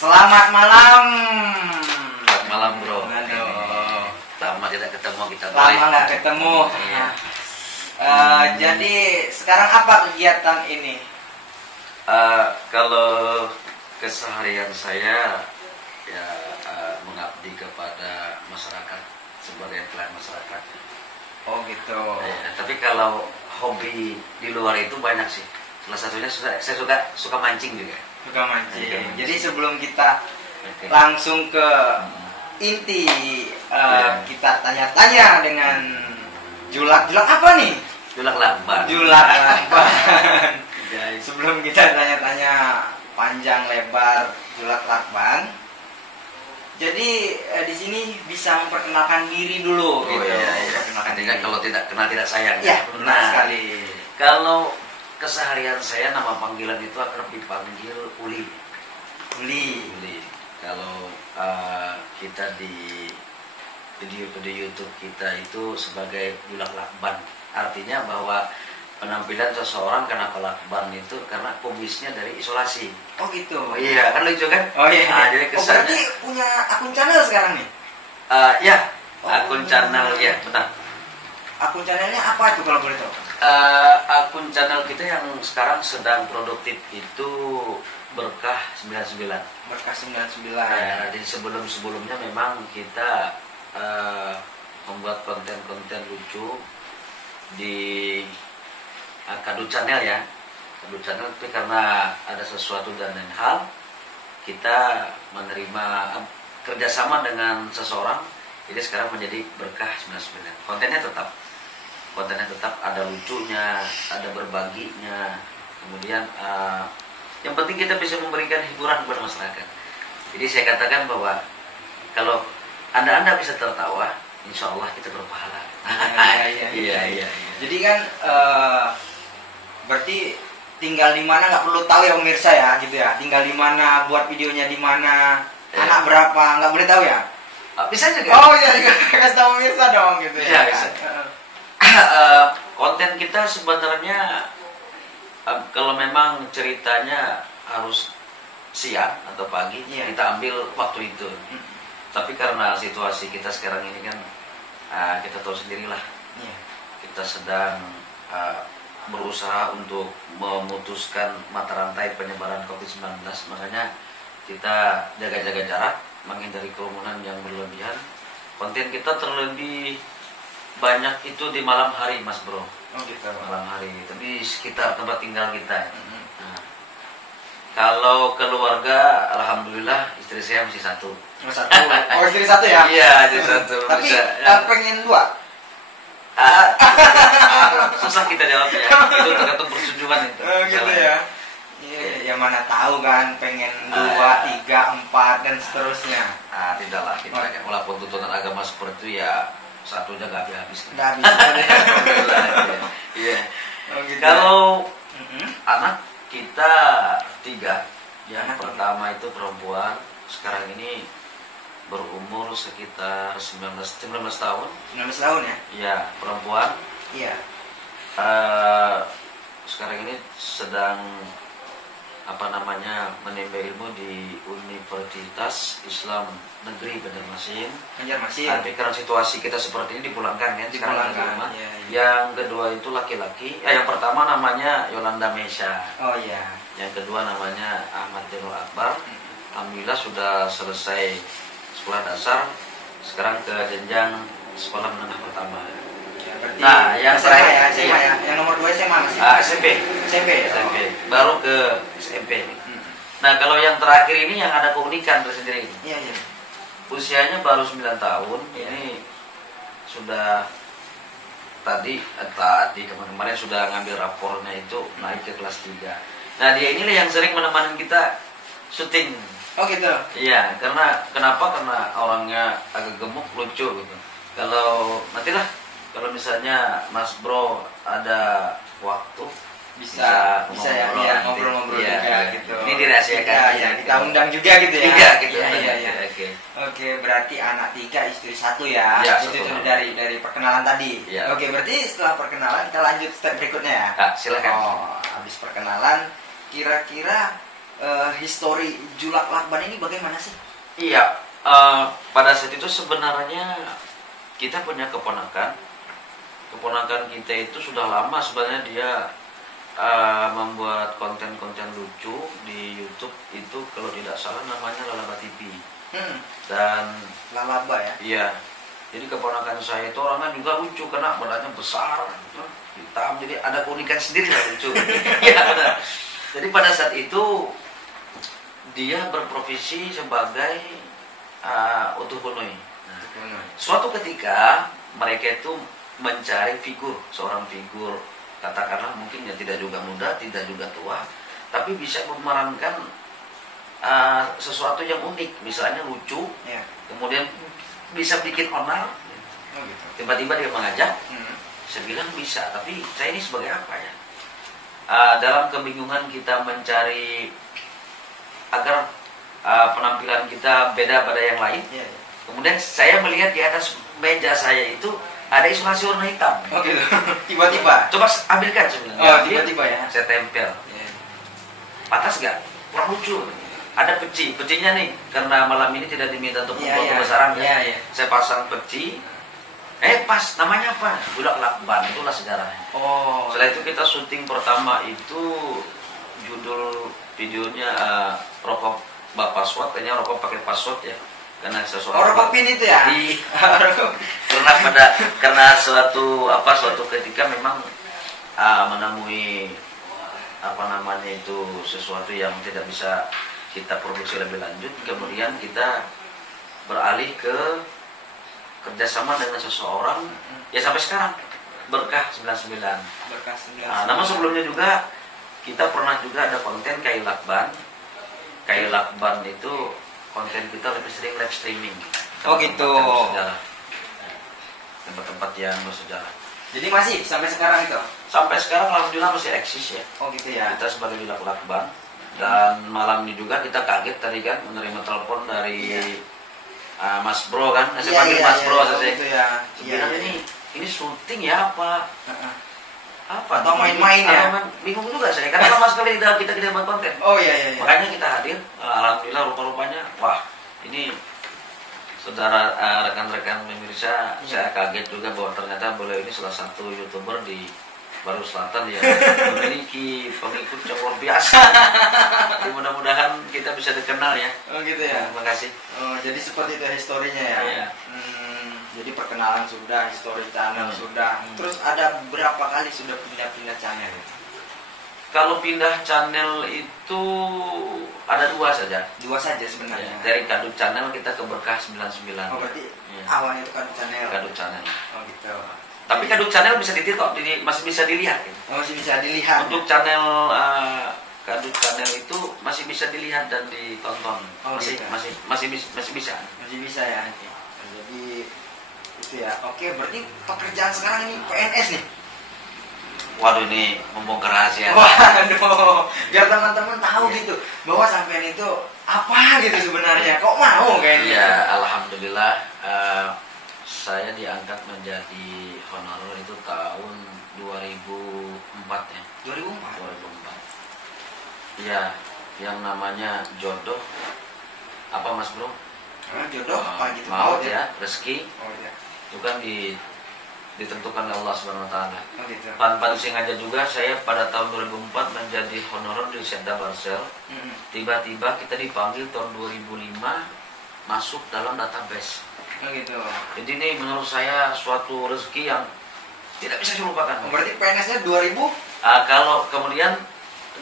Selamat malam. Selamat malam bro. Aduh. Lama tidak ketemu kita. Lama nggak ketemu. Iya. Jadi sekarang apa kegiatan ini? Kalau keseharian saya ya mengabdi kepada masyarakat sebagai pelayan masyarakat. Oh gitu. Tapi kalau hobi di luar itu banyak sih. Salah satunya saya suka mancing juga. Suka mancing. Iya. Jadi sebelum kita Oke. langsung ke inti, kita tanya-tanya dengan julak apa nih? Julak lamban. Julak lakban. Guys. Sebelum kita tanya-tanya panjang lebar julak lakban, jadi di sini bisa memperkenalkan diri dulu. Oh gitu. iya. Memperkenalkan Artinya diri. kalau tidak kenal tidak sayang. Ya, benar sekali. Kalau keseharian saya nama panggilan itu akan dipanggil Uli. Uli. Kalau kita di video YouTube kita itu sebagai julak lakban, artinya bahwa penampilan seseorang kenapa lakban itu karena kubisnya dari isolasi. Oh gitu. Oh iya, kan lucu kan? Oh iya. Nah, jadi Oh, kesannya, berarti punya akun channel sekarang nih? ya Oh, akun channel ya benar. Akun channelnya apa itu kalau boleh tahu? Akun channel kita yang sekarang sedang produktif itu Berkah 99. Berkah 99. Jadi sebelumnya memang kita membuat konten-konten lucu di Kadu Channel ya. Kadu Channel itu karena ada sesuatu dan lain hal kita menerima kerjasama dengan seseorang, jadi sekarang menjadi Berkah 99. Kontennya tetap ada lucunya, ada berbaginya, kemudian yang penting kita bisa memberikan hiburan kepada masyarakat. Jadi saya katakan bahwa kalau anda bisa tertawa, insya Allah kita berpahala. Iya. Jadi kan berarti tinggal di mana nggak perlu tahu ya pemirsa ya, gitu ya. Tinggal di mana, buat videonya di mana, anak berapa, nggak boleh tahu ya. Bisa juga. Oh iya, kasih tahu pemirsa dong gitu ya. Iya, bisa. Konten kita sebenarnya kalau memang ceritanya harus siang atau pagi, kita ambil waktu itu. Tapi karena situasi kita sekarang ini kan kita tahu sendirilah, kita sedang berusaha untuk memutuskan mata rantai penyebaran COVID-19, makanya kita jaga-jaga jarak, menghindari kerumunan yang berlebihan. Konten kita terlebih banyak itu di malam hari, Mas Bro. Oh gitu. Malam hari, tapi sekitar tempat tinggal kita. Nah, kalau keluarga, alhamdulillah istri saya masih satu. Oh istri satu ya? Iya, istri satu. Tapi Bisa, pengen dua? susah kita jawabnya. Itu tergantung persetujuan itu. Oh gitu ya. Iya, ya mana tahu kan, pengen 2, 3, 4 dan seterusnya. Tidaklah kita walaupun tuntunan agama seperti itu ya satunya nggak habis. Nggak bisa. Iya. Oh, gitu. Kalau anak kita 3, yang Anak pertama itu perempuan, sekarang ini berumur sekitar 19 tahun. 19 tahun ya? Iya, perempuan. Iya. Sekarang ini sedang menimba ilmu di Universitas Islam Negeri Banjarmasin. Tapi karena situasi kita seperti ini dipulangkan kan sekarang di rumah. Iya. Yang kedua itu laki-laki. Yang pertama namanya Yolanda Mesha. Oh iya. Yang kedua namanya Ahmad Janul Akbar. Alhamdulillah sudah selesai sekolah dasar. Sekarang ke jenjang sekolah menengah pertama. Nah, yang terakhir SMA ya. Yang nomor 2 SMA masih. SMP. Baru ke SMP. Nah, kalau yang terakhir ini yang ada keunikan tersendiri. Iya. Usianya baru 9 tahun. Ini sudah tadi kemarin sudah ngambil rapornya itu naik ke kelas 3. Nah, dia inilah yang sering menemani kita syuting. Oh gitu. Iya, kenapa? Karena orangnya agak gemuk, lucu gitu. Kalau nantilah kalau misalnya Mas Bro ada waktu bisa ya ngobrol-ngobrol juga gitu. Ini dirahasiakan. Ya, kita undang juga gitu ya. Iya, gitu. Iya. Oke, berarti anak 3, istri 1 ya. Itu dari perkenalan tadi. Ya. Oke, berarti setelah perkenalan kita lanjut step berikutnya ya. Silakan. Habis perkenalan, kira-kira histori Julak Lakban ini bagaimana sih? Iya, pada saat itu sebenarnya kita punya keponakan kita itu sudah lama sebenarnya dia membuat konten-konten lucu di YouTube itu, kalau tidak salah namanya Lalaba TV. Dan Lalaba ya? iya, jadi keponakan saya itu orangnya juga lucu karena badannya besar, hitam, jadi ada keunikan sendiri lah lucu. Iya benar. Jadi pada saat itu dia berprofesi sebagai utuhunoi. Nah, suatu ketika mereka itu mencari seorang figur, katakanlah mungkin ya tidak juga muda, tidak juga tua, tapi bisa memerankan sesuatu yang unik, misalnya lucu, ya. Kemudian bisa bikin onar. Gitu. Tiba-tiba dia mengajak, saya bilang bisa, tapi saya ini sebagai apa ya? Dalam kebingungan kita mencari agar penampilan kita beda pada yang lain. Ya. Kemudian saya melihat di atas meja saya itu ada isolasi warna hitam. Oh gitu. Tiba-tiba. Coba ambilkan sebenarnya. Oh, tiba-tiba ya. Saya tempel. Ya. Pantas nggak? Kurang lucu. Ada pecinya nih, karena malam ini tidak diminta untuk membuat pembesaran. Ya. Saya pasang peci. Pas, namanya apa? Julak Lakban, itulah sejarahnya. Oh. Setelah itu kita syuting pertama itu judul videonya rokok password, kayaknya rokok pakai password ya. Karena sesuatu rokok pin itu ya? karena suatu ketika memang menemui sesuatu yang tidak bisa kita produksi lebih lanjut, kemudian kita beralih ke kerjasama dengan seseorang ya sampai sekarang, Berkah 99. Berkah 99. Namun sebelumnya juga kita pernah juga ada konten Kai Lakban itu konten kita lebih sering live streaming. Oh gitu. Tempat-tempat yang bersejarah. Jadi masih sampai sekarang itu? Sampai sekarang alhamdulillah masih eksis ya. Oh gitu ya. Kita sebagai Julak Lakban. Dan malam ini juga kita kaget tadi kan menerima telepon dari Mas Bro kan. Saya panggil Mas Bro saja. Gitu ya. Bilang ini syuting ya apa? Apa atau main-main ya? Bingung juga saya karena lama sekali kita tidak buat konten. Oh iya. Makanya kita hadir, alhamdulillah rupa-rupanya wah ini saudara rekan-rekan pemirsa, saya kaget juga bahwa ternyata beliau ini salah satu YouTuber di Baru Selatan yang memiliki pengikut yang luar biasa. Mudah-mudahan kita bisa dikenal ya. Oh gitu ya. Terima kasih. Oh, jadi seperti itu historinya ya. Iya. Jadi perkenalan sudah, history channel sudah. Terus ada berapa kali sudah pindah-pindah channel? Kalau pindah channel itu ada dua saja. Dua saja sebenarnya. Dari Kadut Channel kita ke Berkah 99. Oh berarti awalnya itu Kadut Channel. Kadut Channel. Oh gitu. Tapi Kadut Channel bisa dititok, masih bisa dilihat. Gitu. Oh, masih bisa dilihat. Untuk channel Kadut Channel itu masih bisa dilihat dan ditonton. Oh, masih bisa. Masih bisa ya. Jadi itu ya. Oke, berarti pekerjaan sekarang ini PNS nih. Waduh, ini membongkar rahasia. Waduh, biar teman-teman tahu gitu bahwa sampean itu apa gitu sebenarnya. Kok mau kayaknya? Iya, alhamdulillah saya diangkat menjadi honorer itu tahun 2004 ya. 2004. Iya, yang namanya jodoh apa Mas Bro? Jodoh apa gitu? Maut ya, rezeki. Oh iya. Itu kan ditentukan oleh Allah Subhanahu wa taala. Oh gitu. Tanpa disengaja juga saya pada tahun 2004 menjadi honorer di Sedda Barsel. Tiba-tiba kita dipanggil tahun 2005 masuk dalam database. Oh gitu. Jadi ini menurut saya suatu rezeki yang tidak bisa dilupakan. Oh, berarti PNS-nya 2000? Kalau kemudian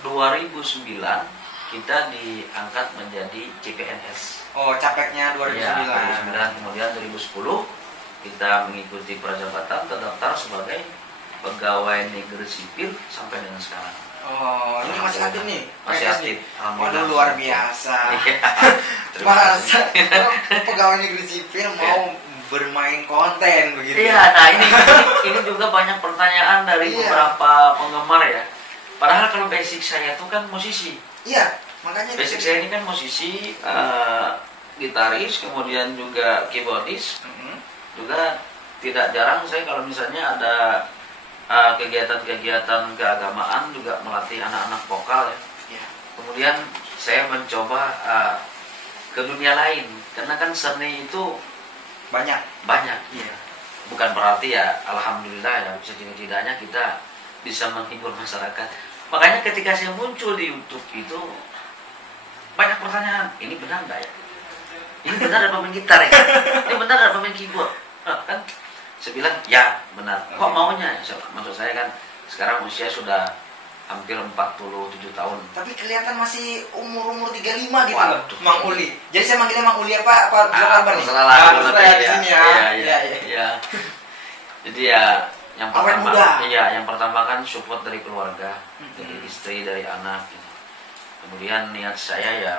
2009 kita diangkat menjadi CPNS. Oh, capeknya 2009. Ya, 2009 kemudian 2010 kita mengikuti prajabatan terdaftar sebagai pegawai negeri sipil sampai dengan sekarang. Oh, ini masih aktif nih? Masih aktif. Waduh, luar biasa. Masa pegawai negeri sipil mau bermain konten begitu? Iya, nah ini juga banyak pertanyaan dari beberapa penggemar ya. Padahal kalau basic saya itu kan musisi. Iya, makanya basic saya ini kan musisi, gitaris, kemudian juga keyboardis. Juga tidak jarang saya kalau misalnya ada kegiatan-kegiatan keagamaan juga melatih anak-anak vokal ya. Kemudian saya mencoba ke dunia lain, karena kan seni itu banyak. Iya. Bukan berarti ya alhamdulillah ya setidaknya kita bisa menghibur masyarakat. Makanya ketika saya muncul di YouTube itu banyak pertanyaan, ini benar nggak ya? Ini benar ada pemain gitar ya? Ini benar ada pemain keyboard? Nah, kan saya bilang ya benar. Kok maunya? Maksud saya kan sekarang usia sudah hampir 47 tahun. Tapi kelihatan masih umur 35 gitu loh, Waduh. Mang Uli. Jadi saya manggilnya Mang Uli apa Zulkarban nih? Terserah lah, Terserah ya di sini ya. Iya. Jadi ya yang Awet pertama, muda. yang pertama kan support dari keluarga, dari istri, dari anak. Gitu. Kemudian niat saya ya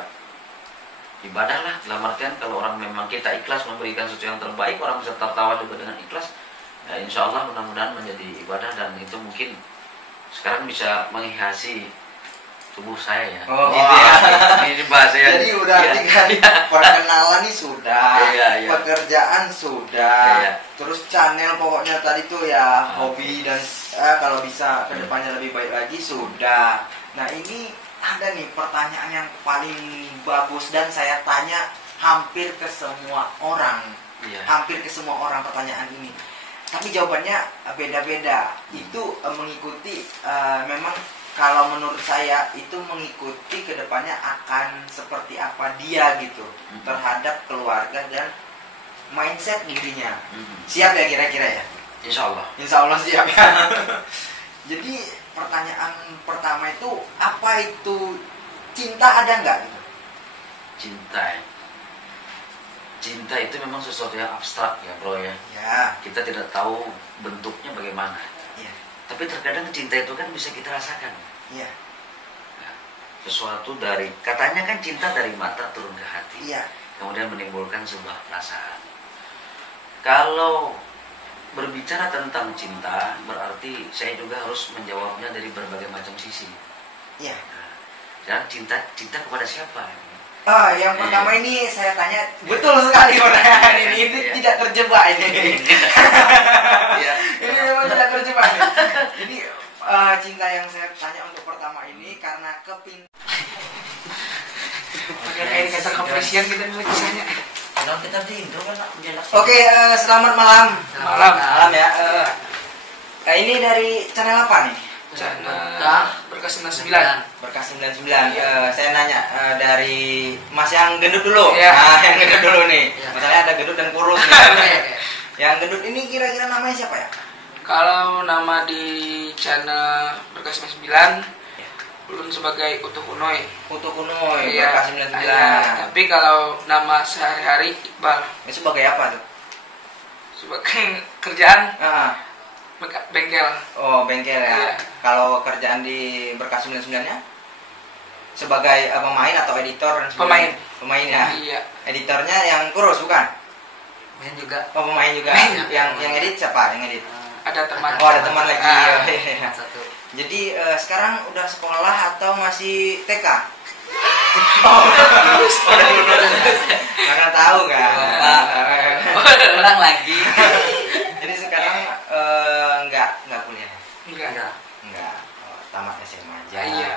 ibadah lah, dalam artian kalau orang memang kita ikhlas memberikan sesuatu yang terbaik, orang bisa tertawa juga dengan ikhlas, ya insya Allah mudah-mudahan menjadi ibadah, dan itu mungkin sekarang bisa menghiasi tubuh saya ya. Oh gitu ya. Ini bahasanya. Jadi udah kan perkenalan nih sudah, Iya. pekerjaan sudah, Iya. terus channel pokoknya tadi tuh ya hobi dan kalau bisa kedepannya lebih baik lagi sudah. Nah ini ada nih pertanyaan yang paling bagus dan saya tanya hampir ke semua orang, hampir ke semua orang pertanyaan ini. Tapi jawabannya beda-beda. Itu mengikuti memang kalau menurut saya itu mengikuti kedepannya akan seperti apa dia gitu terhadap keluarga dan mindset dirinya. Siap ya kira-kira ya? Insya Allah. Insya Allah siap ya. Jadi pertanyaan pertama itu apa itu cinta, ada nggak gitu? Cinta itu memang sesuatu yang abstrak ya bro ya. Ya. Kita tidak tahu bentuknya bagaimana. Iya. Tapi terkadang cinta itu kan bisa kita rasakan. Iya. Sesuatu dari, katanya kan cinta dari mata turun ke hati. Iya. Kemudian menimbulkan sebuah perasaan. Kalau berbicara tentang cinta, berarti saya juga harus menjawabnya dari berbagai macam sisi. Iya. Dan cinta kepada siapa? Yang pertama ini saya tanya, betul sekali pertanyaan ini tidak terjebak ini. Ini memang tidak terjebak nih. Jadi cinta yang saya tanya untuk pertama ini karena Kayak kata kepolisian kita nih kisahnya. Kalau kita di Indo kan Oke, selamat malam. Malam ya. Ini dari channel apa nih? Channel Berkas 99. Berkas 99. Saya nanya dari Mas yang gendut dulu. Iya. Nah, yang gendut dulu nih. Iya. Masalahnya ada gendut dan kurus nih. Yang gendut ini kira-kira namanya siapa ya? Kalau nama di channel Berkas 99 belum sebagai Utuh Kunoy. Utuh Kunoy, Iya. Berkas 99. Tapi kalau nama sehari-hari Iqbal Ini sebagai apa tuh? sebagai kerjaan bengkel. Oh, bengkel ya. Iya. Kalau kerjaan di Berkas 99-nya sebagai pemain atau editor dan sebagainya? Pemain ya. Iya. Editornya yang kurus bukan? Main juga. Oh, pemain juga. Main. Yang edit siapa? Yang edit? Ada teman. Oh, ada teman lagi. Ah. Oh, iya. Satu. Jadi sekarang udah sekolah atau masih TK? Oh, udah lulus. Karena tahu kan. Ulang lagi. Jadi sekarang enggak kuliah. Enggak. Enggak. Oh, tamat SMA aja. Iya.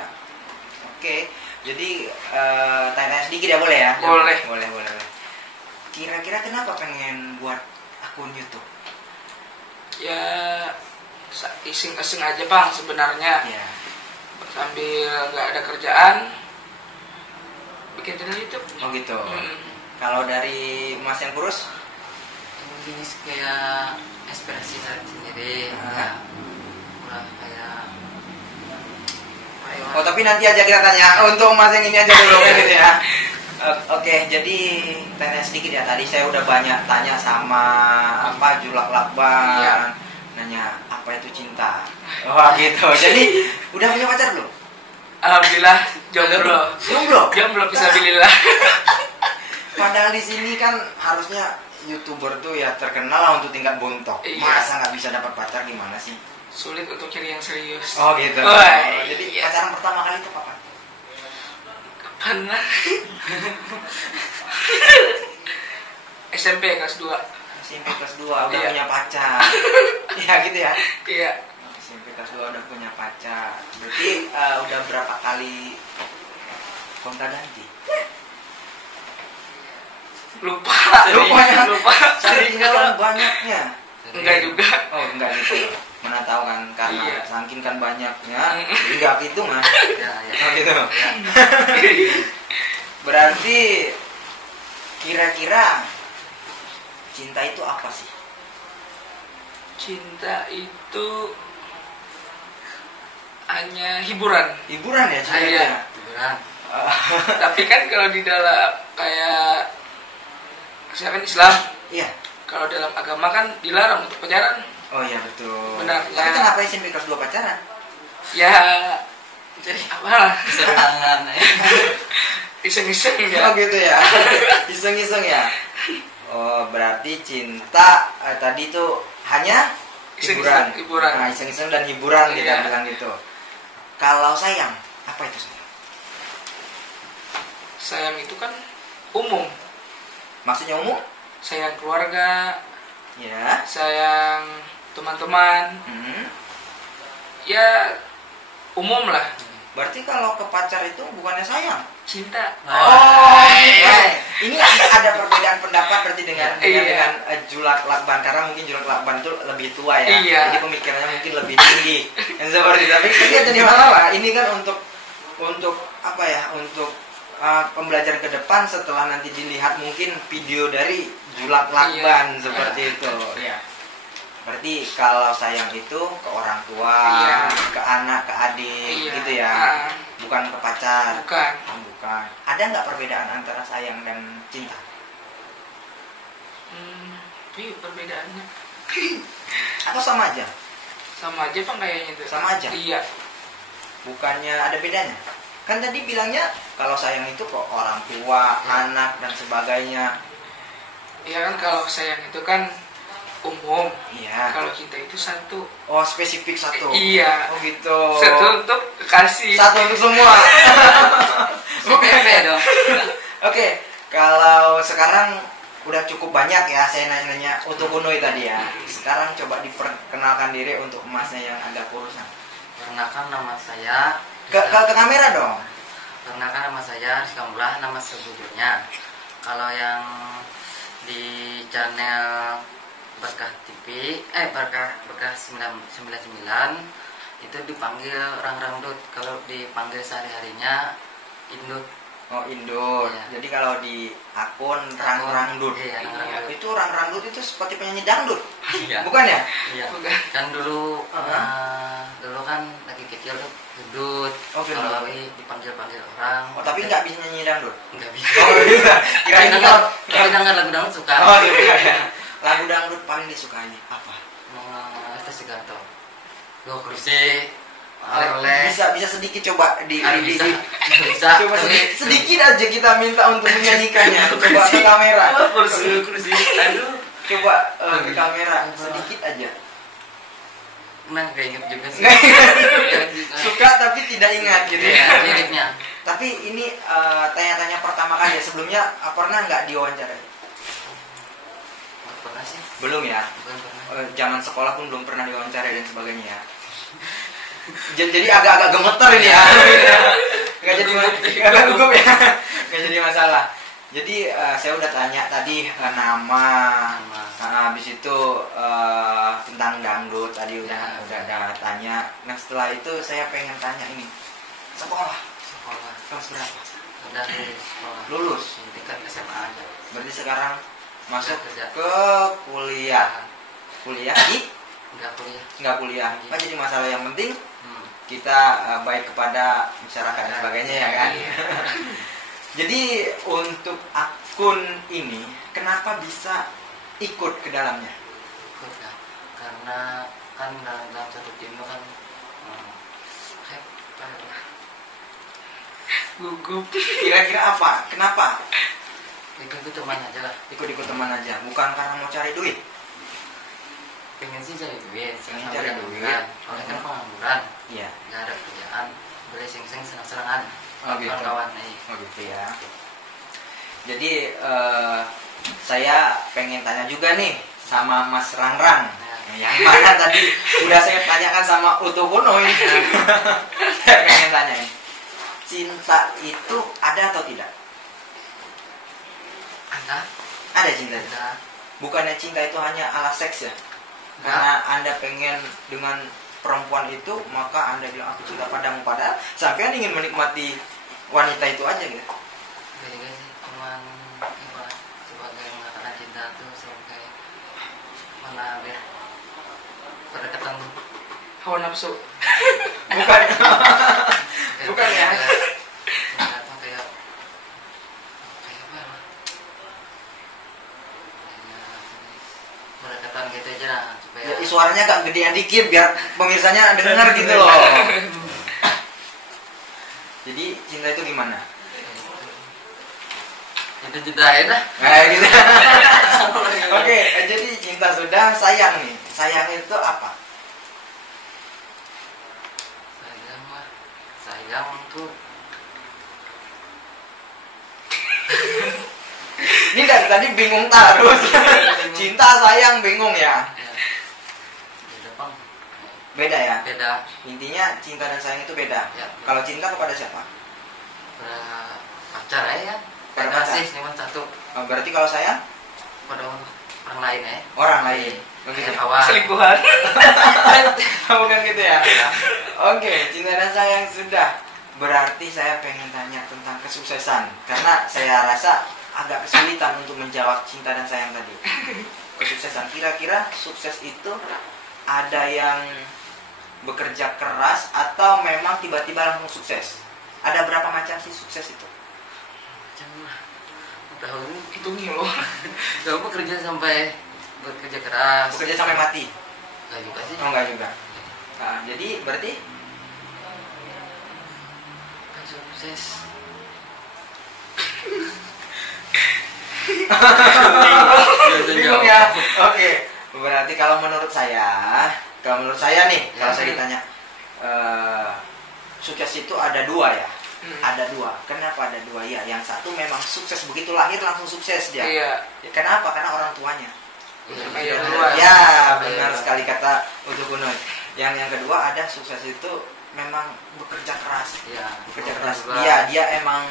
Oke. Jadi tanya-tanya sedikit ya boleh ya? Boleh. Boleh. Kira-kira kenapa pengen buat akun YouTube? Ya iseng-iseng aja Bang sebenarnya. Ya. Sambil nggak ada kerjaan bikin channel YouTube. Oh gitu. Mm. Kalau dari Mas yang kurus? Ini kayak ekspresi saya sendiri. Ah. Udah kayak. Oh tapi nanti aja kita tanya untuk Mas yang ini aja dulu kan gitu ya. Oke, jadi tanya sedikit ya. Tadi saya udah banyak tanya sama apa Julak Lakban, Iya. nanya apa itu cinta. Wah gitu. Jadi udah punya pacar belum? Alhamdulillah jomblo. Jomblo fisabilillah. Padahal di sini kan harusnya YouTuber tuh ya terkenal lah untuk tingkat bontok. Iya. Masa nggak bisa dapat pacar gimana sih? Sulit untuk cari yang serius. Oh gitu. Wah, Jadi iya. pacaran pertama kali itu kapan? Karena SMP kelas 2. SMP kelas 2 udah Iya. punya pacar. Iya gitu ya. Iya. SMP kelas 2 udah punya pacar. Berarti udah berapa kali gonta ganti. Lupa. Lupa. Saking banyaknya. Enggak juga. Oh, enggak gitu. Mana tahu kan karena Iya. saking kan banyaknya, enggak gitu Mas. Ya, ya. Oh gitu. Berarti kira-kira cinta itu apa sih? Cinta itu hanya hiburan. Hiburan ya Iya. sebenarnya. Hiburan. Tapi kan kalau di dalam kayak misalkan Islam, Iya. kalau dalam agama kan dilarang untuk pacaran. Oh iya betul. Benar. Tapi kenapa SMP kelas 2 pacaran? Ya jadi apalah, Serangan. iseng-iseng Oh ya. gitu ya. Iseng-iseng ya. Oh berarti cinta tadi tuh hanya hiburan. Hiburan. Nah, iseng-iseng dan hiburan kita Iya. bilang gitu. Kalau sayang, apa itu sayang? Sayang itu kan umum. Maksudnya umum? Sayang keluarga, Ya. sayang teman-teman, Hmm. ya umum lah. Berarti kalau ke pacar itu bukannya sayang? Cinta. Oh, ini ada perbedaan pendapat berarti dengan Iya. Julak Lakban, karena mungkin Julak Lakban itu lebih tua ya, Iya. jadi pemikirannya mungkin lebih tinggi. Yang seperti itu. Tapi jadi masalah. Ini kan untuk apa ya? Untuk pembelajaran ke depan setelah nanti dilihat mungkin video dari Julak Lakban Iya. seperti itu. Ya. Berarti kalau sayang itu ke orang tua, Iya. ke anak, ke adik, Iya. gitu ya, bukan ke pacar. Bukan. Bukan. Ada nggak perbedaan antara sayang dan cinta? Tapi perbedaannya Atau sama aja? sama aja bang kayaknya itu. Sama aja? Iya. Bukannya ada bedanya? Kan tadi bilangnya kalau sayang itu kok orang tua, anak dan sebagainya. Iya kan kalau sayang itu kan umum. Iya. Kalau cinta itu satu. Oh spesifik satu. Iya. Oh gitu. Satu untuk kekasih. Satu untuk semua. CPP dong. Oke. Kalau sekarang udah cukup banyak ya saya nanya-nanya untuk Unui tadi ya. Sekarang coba diperkenalkan diri untuk emasnya yang agak kurusan. Perkenalkan nama saya. Ke kamera dong. Perkenalkan nama saya Rizka Mullah, nama sebujurnya. Kalau yang di channel Berkah TV, Berkah 99 itu dipanggil Rang Rangdut. Kalau dipanggil sehari-harinya Indut. Oh Indut. Iya. Jadi kalau di akun Rang Rangdut. Iya, Rang Rangdut. Itu Rang Rangdut itu seperti penyanyi dangdut. Iya. Bukan ya? Iya. Bukan. Kan dulu Uh-huh. dulu kan lagi kecil tuh gendut. Oh, gendut. Kalau dipanggil-panggil orang. Oh, tapi nggak bisa nyanyi dangdut. Nggak bisa. Oh, bisa. Tapi Kirain denger, kalau tapi denger lagu dangdut suka. Oh, iya. Lagu dangdut paling disukai apa? Itu Sigarto. Dua kursi. Oleh. Bisa sedikit coba Bisa. Bisa. coba sedikit aja kita minta untuk menyanyikannya. Coba ke kamera. kursi. Aduh. Coba ke kamera sedikit aja. Nah, gak inget juga sih. Suka tapi tidak ingat gitu Iya, ya. liriknya. Tapi ini tanya-tanya pertama kali ya. Sebelumnya pernah nggak diwawancara? Nggak pernah sih. Belum ya. Bukan pernah. Zaman sekolah pun belum pernah diwawancara dan sebagainya ya. Jadi agak-agak gemeter ini ya. Nggak jadi agak gugup ya. Nggak jadi masalah. Jadi saya udah tanya tadi nama. Habis itu tentang dangdut tadi udah tanya. Nah setelah itu saya pengen tanya ini sekolah Sekolah. kelas berapa? Udah dari sekolah. Lulus. Dekat SMA aja. Berarti sekarang masuk Kerja. ke kuliah. Kuliah di Enggak kuliah. nggak kuliah. Nggak jadi masalah, yang penting kita baik kepada masyarakat dan sebagainya ya kan. Iya. Jadi untuk akun ini kenapa bisa ikut ke dalamnya? Ikut ya. Karena kan dalam satu tim itu kan Gugup. Kira-kira apa? Kenapa? ikut teman aja lah. Ikut-ikut teman aja, bukan karena mau cari duit. Pengen sih cari duit, Pengen sama cari pengangguran. duit. Soalnya kan pengangguran, Iya. nggak ada kerjaan, boleh sing-sing senang-senangan. Oh gitu. Kawan-kawan nih. Oh gitu ya. Jadi saya pengen tanya juga nih sama Mas Rangrang. Yang mana tadi udah saya tanyakan sama Utuh Kuno ini. Saya pengen tanya ini. cinta itu ada atau tidak? Ada. Ada cinta. Ada. Bukannya cinta itu hanya ala seks ya? Karena Anda pengen dengan perempuan itu, maka Anda bilang aku cinta padamu, padahal sampai ingin menikmati wanita itu aja gitu. Jadi sih cuman ibarat sebagai mengatakan cinta itu sebagai mana ya pendekatan Hawa nafsu. Bukan. Bukan ya. Pendekatan kayak apa ya? Pendekatan gitu aja lah supaya Jadi suaranya agak gedean dikit biar pemirsanya dengar gitu loh. Jadi cinta itu gimana? itu cintain lah. Nah gitu. Oke, jadi cinta sudah, sayang nih. Sayang itu apa? Sayang tuh Ini dari tadi bingung terus. Cinta sayang bingung ya. beda bang, Beda ya. beda Intinya cinta dan sayang itu beda. ya. Kalau cinta kepada siapa? Pada pacar ya, Pada pada pacar. kasih cuma satu Oh, berarti kalau sayang pada orang lain ya. orang lain. Begitu. Awal. Selingkuhan. Bukan gitu ya. Oke, cinta dan sayang sudah. Berarti saya pengen tanya tentang kesuksesan, karena saya rasa agak kesulitan untuk menjawab cinta dan sayang tadi. Kesuksesan, kira-kira sukses itu ada yang bekerja keras atau memang tiba-tiba langsung sukses? Ada berapa macam sih sukses itu? Macam lah. Tahun Hitungi loh. kamu bekerja sampai bekerja keras. Bekerja sampai mati? Enggak juga sih. Oh, enggak juga. Nah, jadi berarti Kan sukses. bingung ya. Oke, berarti kalau menurut saya nih, Ya. kalau saya ditanya sukses itu ada dua ya. Ada dua. Kenapa ada dua ya? Yang satu memang sukses, begitu lahir langsung sukses dia. Iya. Ya, kenapa? Karena orang tuanya. Iya, dua. Ya, benar sekali kata Utu Kunut. Yang kedua ada sukses itu memang bekerja keras. Iya. Bekerja keras. Dia emang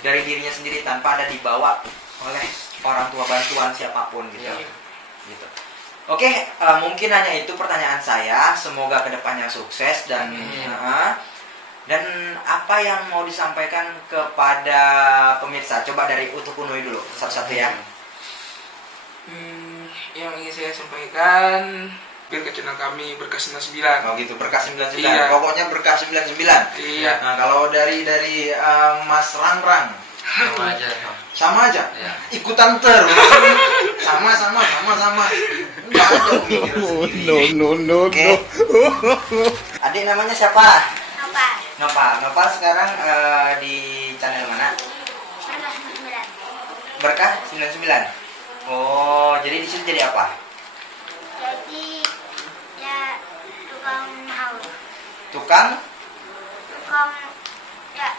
dari dirinya sendiri tanpa ada dibawa oleh orang tua, bantuan siapapun gitu. Iya. Gitu. Oke, mungkin hanya itu pertanyaan saya. Semoga kedepannya sukses dan dan apa yang mau disampaikan kepada pemirsa? Coba dari Utu Kunui dulu, satu-satu ya. Yang ingin saya sampaikan, biar ke channel kami Berkas 99. Oh gitu, Berkas 99. Iya. Pokoknya Berkas 99. Iya. Nah, kalau dari Mas Rangrang Sama aja. sama aja. Iya. Ikutan terus. sama. Enggak ada pemikiran sendiri. No. Oke. Adik namanya siapa? Nopal. Nopal sekarang di channel mana? Berkah 99. Oh, jadi di sini jadi apa? Jadi ya tukang haul. Tukang Ya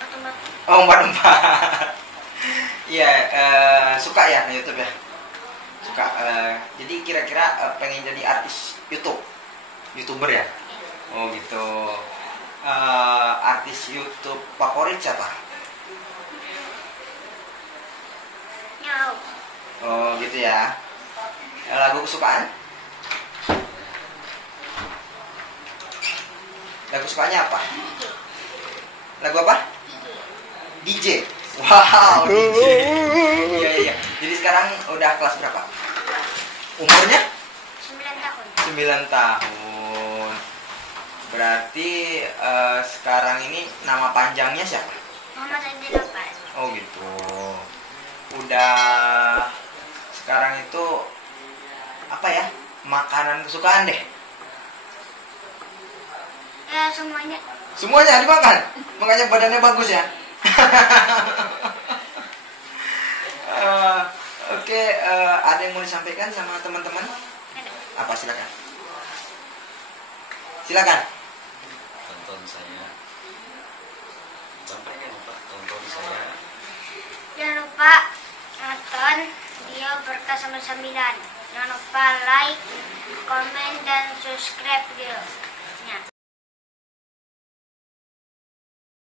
batu-batu. oh, umpan. Iya, suka ya di YouTube ya? Suka. Jadi kira-kira pengen jadi artis YouTuber ya? Oh gitu. Artis YouTube favorit siapa? Nyau. Oh gitu ya. Lagu kesukaan? Lagu kesukaannya apa? Lagu apa? DJ. Wow, DJ. Iya. Jadi sekarang udah kelas berapa? Umurnya? 9 tahun. 9 tahun. Berarti sekarang ini nama panjangnya siapa? Muhammad Adi Nopal. Oh gitu. Udah sekarang itu apa ya? Makanan kesukaan deh. Ya semuanya. Semuanya dimakan. Makanya badannya bagus ya. Oke, ada yang mau disampaikan sama teman-teman? Apa, silakan. Silakan. Tonton saya. Sampaikan Pak, tonton saya. Jangan lupa nonton video Berkas 99. Jangan lupa like, komen, dan subscribe video.